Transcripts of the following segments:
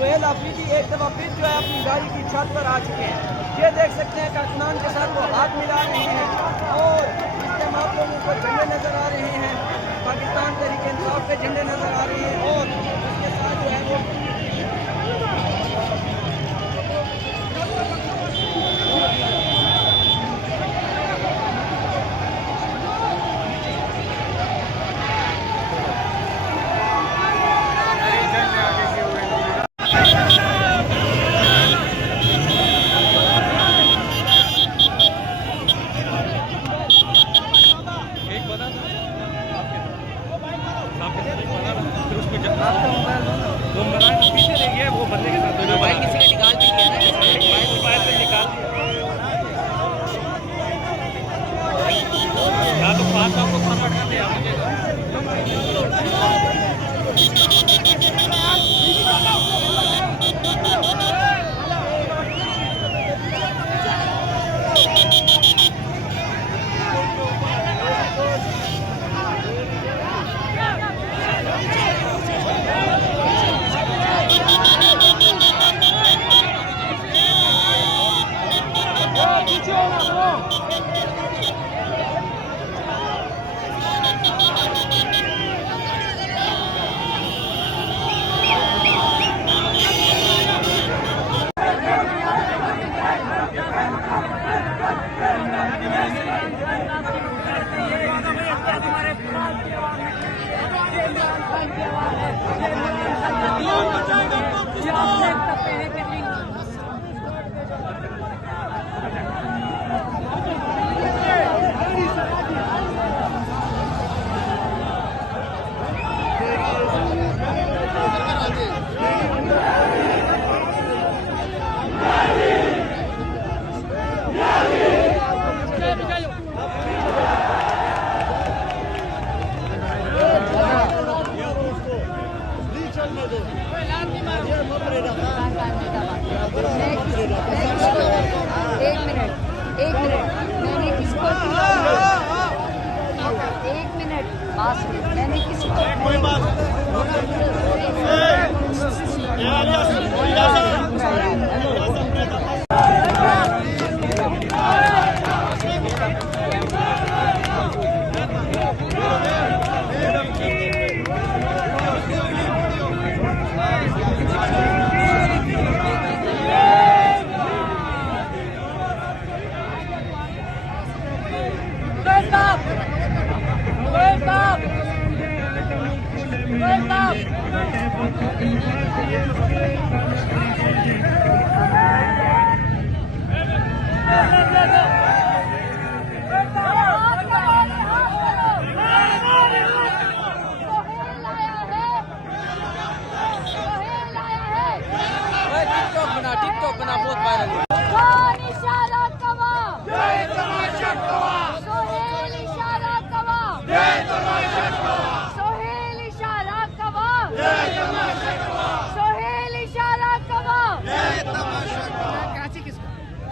सुहेल अफरीदी एक दफ़ा फिर जो है अपनी गाड़ी की छत पर आ चुके हैं। ये देख सकते हैं कारकुनान के साथ वो हाथ मिला रहे हैं और इससे आप लोगों को झंडे नजर आ रहे हैं, पाकिस्तान तहरीक इंसाफ के झंडे नजर आ रहे हैं और उसके साथ जो है वो वो बंदे के साथ मोबाइल किसी का निकाल भी किया ना, मोबाइल से निकाल दिया तो बात आपको फॉरवर्ड कर दिया एक मिनट मैंने किसको टिकटॉक बना बहुत वायरल है।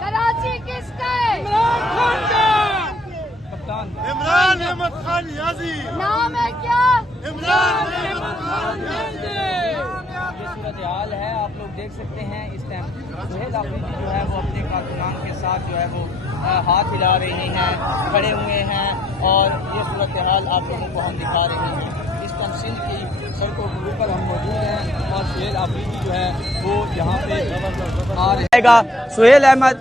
कराची किसका है? इमरान अहमद खान याजी। नाम है क्या? इमरान अहमद खान याजी। ये सूरत हाल है, आप लोग देख सकते हैं इस टाइम सुहेल आफरीदी जो है वो अपने कारकुनान के साथ जो है वो हाथ हिला रहे हैं, खड़े हुए हैं और ये सूरत हाल आप लोगों को हम दिखा रहे हैं। इस टाइम सिंध की सड़कों के ऊपर हम मौजूद हैं और सुहेल आफरीदी जो है वो यहाँ पे आ रहेगा। सुहेल अहमद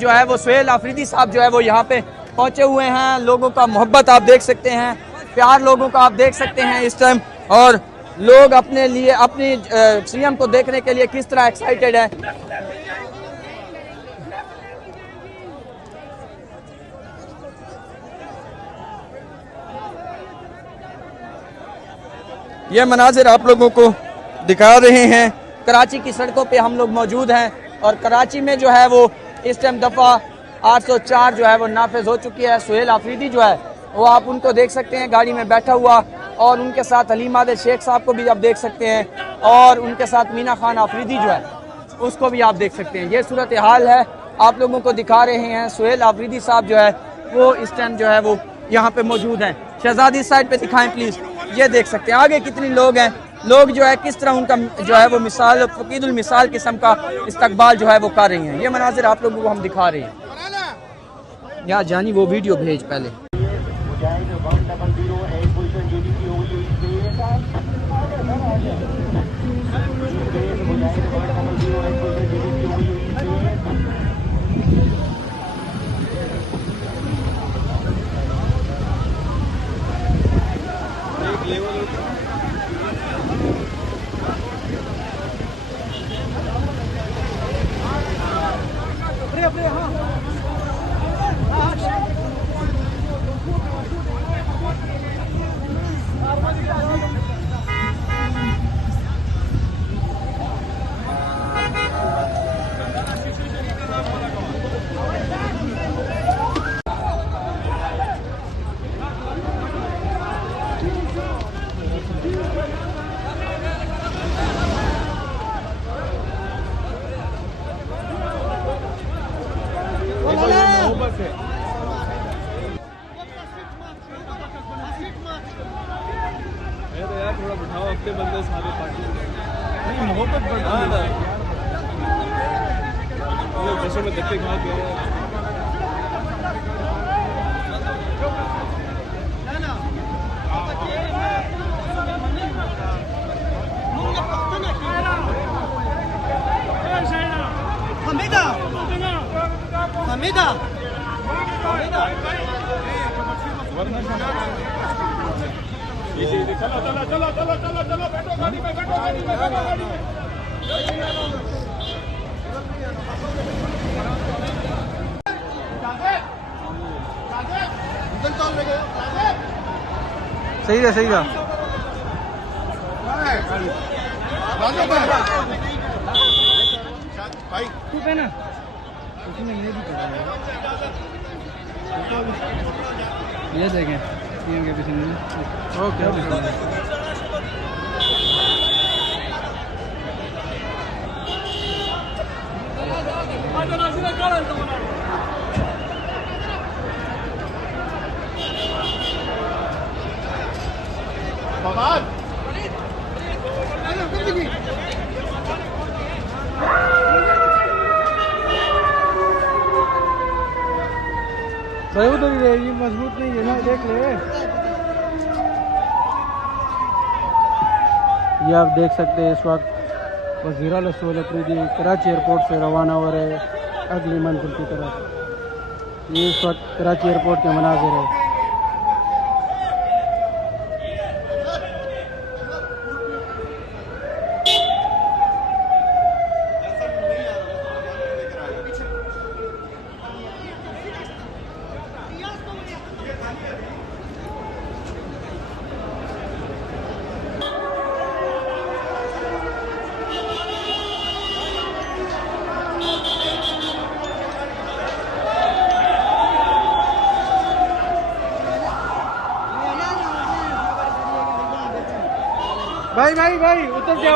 जो है वो सुहेल आफरीदी साहब जो है वो यहाँ पे पहुँचे हुए हैं। लोगों का मोहब्बत आप देख सकते हैं, प्यार लोगों का आप देख सकते हैं इस टाइम, और लोग अपने लिए अपनी सीएम को देखने के लिए किस तरह एक्साइटेड है। ये मनाजिर आप लोगों को दिखा रहे हैं। कराची की सड़कों पे हम लोग मौजूद हैं और कराची में जो है वो इस टाइम दफ़ा 804 जो है वो नाफिज हो चुकी है। सुहेल आफरीदी जो है वो आप उनको देख सकते हैं गाड़ी में बैठा हुआ, और उनके साथ हलीम आदिल शेख साहब को भी आप देख सकते हैं, और उनके साथ मीना खान आफरीदी जो है उसको भी आप देख सकते हैं। ये सूरत हाल है, आप लोगों को दिखा रहे हैं। सुहेल आफरीदी साहब जो है वो इस टाइम जो है वो यहाँ पे मौजूद हैं। शहजादी साइड पे दिखाएं प्लीज़, ये देख सकते हैं आगे कितने लोग हैं। लोग जो है किस तरह उनका जो है वो मिसाल फकीदुल मिसाल किस्म का इस्तकबाल जो है वो कर रही हैं। ये मनाजिर आप लोगों को हम दिखा रहे हैं। यहाँ जानी वो वीडियो भेज पहले। थोड़ा बिठाओ अपने बंदे सारे पार्टी नहीं मोहब्बत बढ़ा ना बसों में धक्के खा के हमीदा हमीदा चलो चलो चलो चलो चलो चलो बैठो गाड़ी में बैठो गाड़ी में बैठो गाड़ी में सही है सही है भाई तू पे ना उसमें ये भी कर ये देखें सीएम के पीछे ओके भाई उधर ही रहेगी, मजबूत नहीं है ना, देख ले। ये आप देख सकते हैं इस वक्त वज़ीर आला सुहेल आफरीदी कराची एयरपोर्ट से रवाना हो रहे हैं अगली मंजिल की तरफ। ये इस वक्त कराची एयरपोर्ट के मनाज़िर है। भाई भाई भाई उतर जाओ।